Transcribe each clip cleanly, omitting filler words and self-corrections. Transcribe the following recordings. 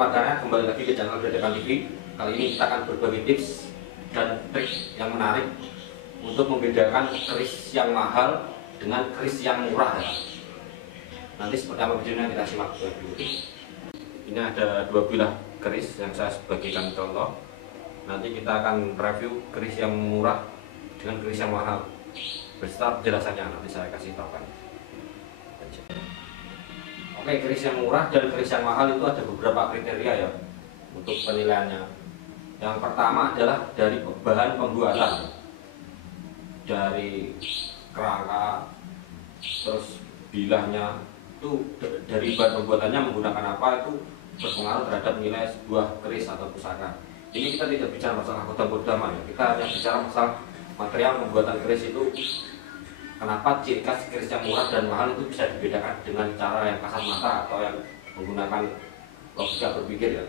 makanya kembali lagi ke channel Dadakan TV. Kali ini kita akan berbagi tips dan trik yang menarik untuk membedakan keris yang mahal dengan keris yang murah ya. Nanti seperti apa videonya kita simak dulu. Ini ada dua bilah keris yang saya bagikan contoh. Nanti kita akan review keris yang murah dengan keris yang mahal beserta penjelasannya, nanti saya kasih tahukan. Oke, keris yang murah dan keris yang mahal itu ada beberapa kriteria ya untuk penilaiannya. Yang pertama adalah dari bahan pembuatan, dari kerangka, terus bilahnya itu dari bahan pembuatannya menggunakan apa itu berpengaruh terhadap nilai sebuah keris atau pusaka. Ini kita tidak bicara masalah kodam-kodam ya, kita hanya bicara masalah material pembuatan keris itu. Kenapa ciri khas keris yang murah dan mahal itu bisa dibedakan dengan cara yang kasat mata atau yang menggunakan logika berpikir ya?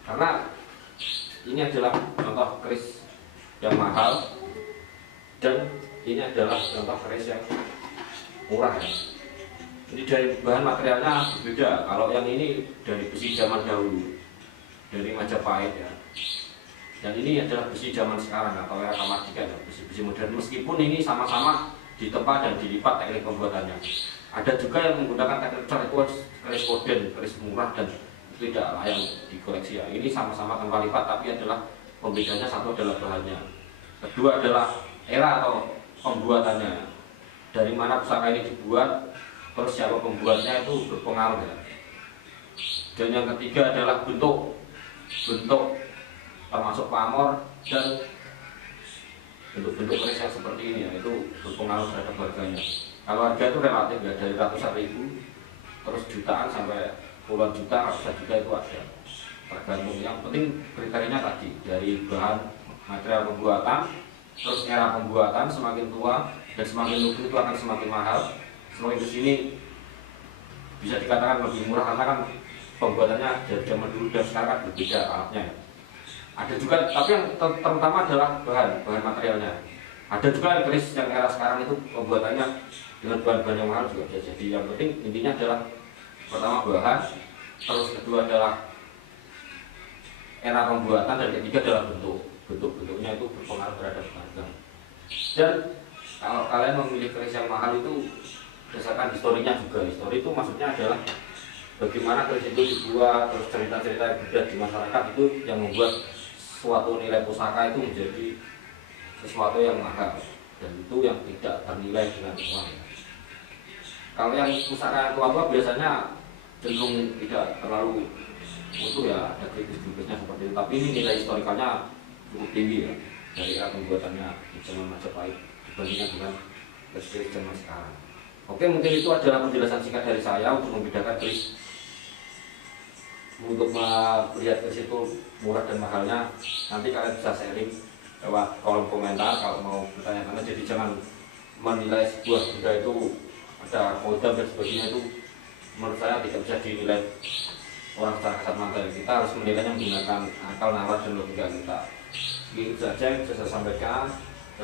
Karena ini adalah contoh keris yang mahal dan ini adalah contoh keris yang murah ya. Ini dari bahan materialnya berbeda. Kalau yang ini dari besi zaman dahulu, dari Majapahit ya. Dan ini adalah besi zaman sekarang atau era Kamardika ya, besi-besi modern. Meskipun ini sama-sama ditempa dan dilipat teknik pembuatannya. Ada juga yang menggunakan teknik keris koden, keris murah dan tidak layak dikoleksi ya. Ini sama-sama tanpa lipat tapi adalah pembedanya satu adalah bahannya. Kedua adalah era atau pembuatannya. Dari mana pusaka ini dibuat, terus siapa pembuatnya itu berpengaruh ya. Dan yang ketiga adalah bentuk termasuk pamor dan bentuk-bentuk keris yang seperti ini ya, itu berpengaruh terhadap harganya. Kalau harga itu relatif ya, dari ratusan ribu terus jutaan sampai puluhan juta, ratusan juta itu ada, tergantung. Yang penting kriterianya tadi dari bahan material pembuatan, terus era pembuatan. Semakin tua dan semakin lugu itu akan semakin mahal. Semakin kesini bisa dikatakan lebih murah karena kan pembuatannya dari zaman dulu dan sekarang kan berbeda alatnya ya. Ada juga, tapi yang terutama adalah bahan materialnya. Ada juga keris yang era sekarang itu pembuatannya dengan bahan-bahan yang mahal juga bisa jadi. Yang penting intinya adalah pertama bahan, terus kedua adalah era pembuatan, dan ketiga adalah bentuknya itu berpengaruh terhadap harga. Dan kalau kalian memilih keris yang mahal itu berdasarkan historinya juga. Histori itu maksudnya adalah bagaimana keris itu dibuat, terus cerita-cerita yang beredar di masyarakat itu yang membuat suatu nilai pusaka itu menjadi sesuatu yang mahal, dan itu yang tidak ternilai dengan uang. Kalau yang pusaka yang tua-tua biasanya cenderung tidak terlalu utuh ya, ada kritis-kritisnya seperti itu. Tapi ini nilai historikalnya cukup tinggi ya, dari era pembuatannya di zaman Majapahit dibandingkan dengan keris zaman sekarang. Oke, mungkin itu adalah penjelasan singkat dari saya untuk membedakan keris. Untuk melihat ke situ murah dan mahalnya, nanti kalian bisa sharing lewat kolom komentar kalau mau bertanya. Karena jadi jangan menilai sebuah benda itu ada kodam dan sebagainya, itu menurut saya tidak bisa dinilai orang secara kasat mata. Kita harus menilainya menggunakan akal, nalar, dan logika kita. Itu saja yang bisa saya sampaikan.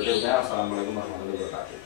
Assalamualaikum warahmatullahi wabarakatuh.